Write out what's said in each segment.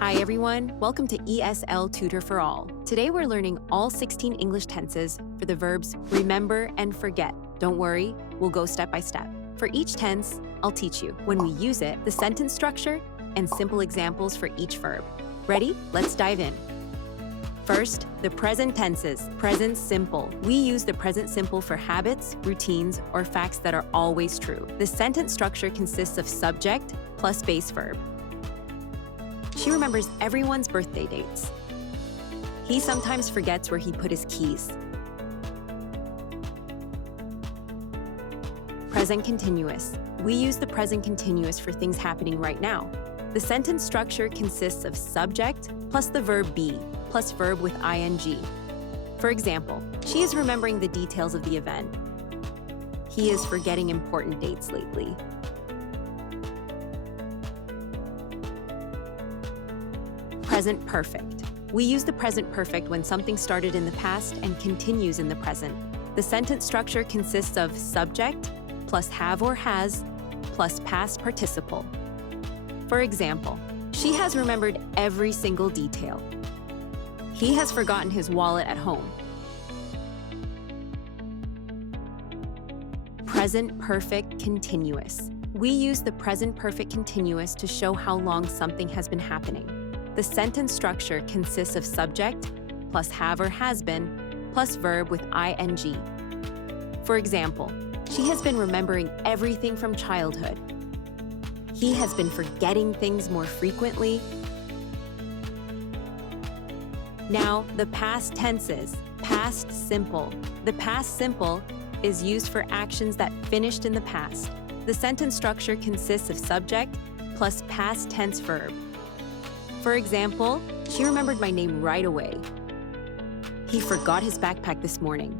Hi everyone, welcome to ESL Tutor for All. Today we're learning all 16 English tenses for the verbs remember and forget. Don't worry, we'll go step by step. For each tense, I'll teach you when we use it, the sentence structure, and simple examples for each verb. Ready? Let's dive in. First, the present tenses. Present simple. We use the present simple for habits, routines, or facts that are always true. The sentence structure consists of subject plus base verb. She remembers everyone's birthday dates. He sometimes forgets where he put his keys. Present continuous. We use the present continuous for things happening right now. The sentence structure consists of subject plus the verb be plus verb with ing. For example, she is remembering the details of the event. He is forgetting important dates lately. Present perfect. We use the present perfect when something started in the past and continues in the present. The sentence structure consists of subject plus have or has plus past participle. For example, she has remembered every single detail. He has forgotten his wallet at home. Present perfect continuous. We use the present perfect continuous to show how long something has been happening. The sentence structure consists of subject plus have or has been plus verb with ing. For example, she has been remembering everything from childhood. He has been forgetting things more frequently. Now, the past tenses. Past simple. The past simple is used for actions that finished in the past. The sentence structure consists of subject plus past tense verb. For example, she remembered my name right away. He forgot his backpack this morning.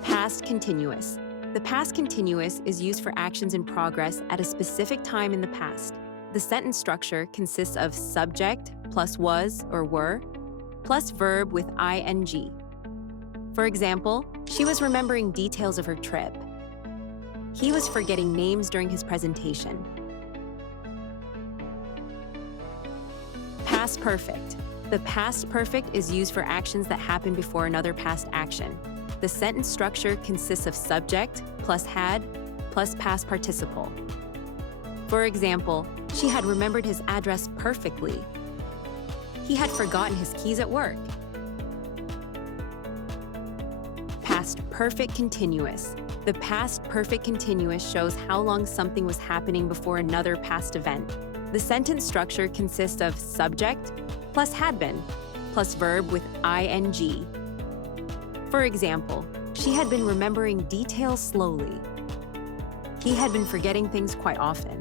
Past continuous. The past continuous is used for actions in progress at a specific time in the past. The sentence structure consists of subject plus was or were plus verb with ing. For example, she was remembering details of her trip. He was forgetting names during his presentation. Past perfect. The past perfect is used for actions that happen before another past action. The sentence structure consists of subject plus had plus past participle. For example, she had remembered his address perfectly. He had forgotten his keys at work. Past perfect continuous. The past perfect continuous shows how long something was happening before another past event. The sentence structure consists of subject plus had been plus verb with ing. For example, she had been remembering details slowly. He had been forgetting things quite often.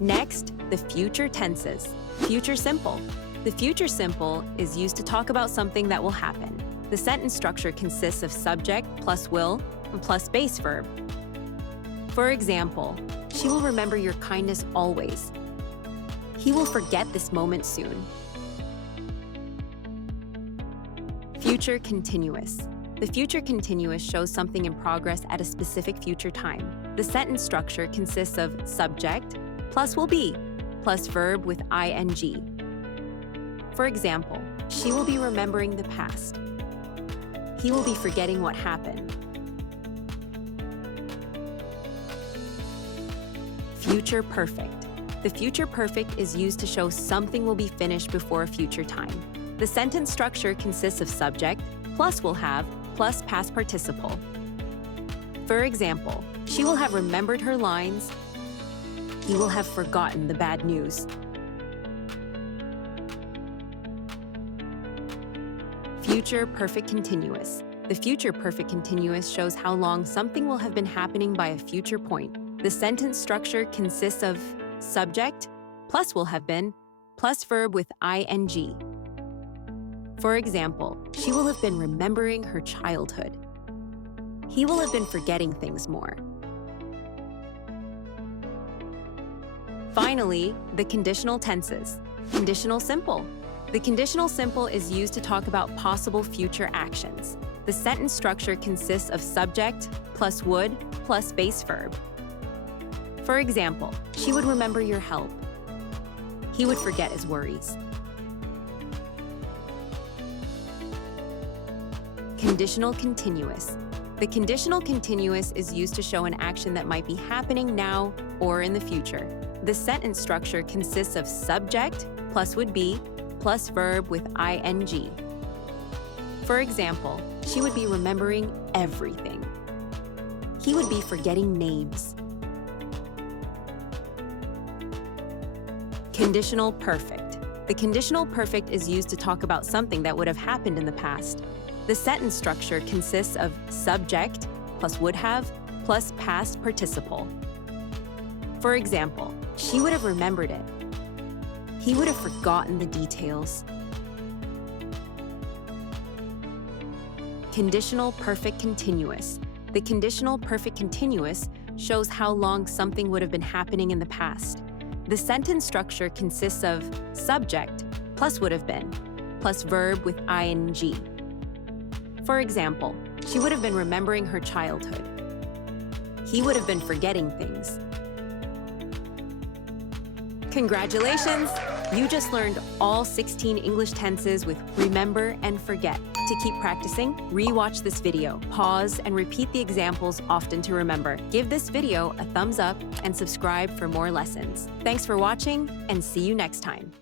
Next, the future tenses. Future simple. The future simple is used to talk about something that will happen. The sentence structure consists of subject plus will plus base verb. For example, she will remember your kindness always. He will forget this moment soon. Future continuous. The future continuous shows something in progress at a specific future time. The sentence structure consists of subject plus will be plus verb with ing. For example, she will be remembering the past. He will be forgetting what happened. Future perfect. The future perfect is used to show something will be finished before a future time. The sentence structure consists of subject plus will have plus past participle. For example, she will have remembered her lines. He will have forgotten the bad news. Future perfect continuous. The future perfect continuous shows how long something will have been happening by a future point. The sentence structure consists of subject plus will have been plus verb with ing. For example, she will have been remembering her childhood. He will have been forgetting things more. Finally, the conditional tenses. Conditional simple. The conditional simple is used to talk about possible future actions. The sentence structure consists of subject plus would plus base verb. For example, she would remember your help. He would forget his worries. Conditional continuous. The conditional continuous is used to show an action that might be happening now or in the future. The sentence structure consists of subject plus would be plus verb with ing. For example, she would be remembering everything. He would be forgetting names. Conditional perfect. The conditional perfect is used to talk about something that would have happened in the past. The sentence structure consists of subject plus would have plus past participle. For example, she would have remembered it. He would have forgotten the details. Conditional perfect continuous. The conditional perfect continuous shows how long something would have been happening in the past. The sentence structure consists of subject plus would have been plus verb with ing. For example, she would have been remembering her childhood. He would have been forgetting things. Congratulations! You just learned all 16 English tenses with remember and forget. To keep practicing, re-watch this video, pause, and repeat the examples often to remember. Give this video a thumbs up and subscribe for more lessons. Thanks for watching, and see you next time.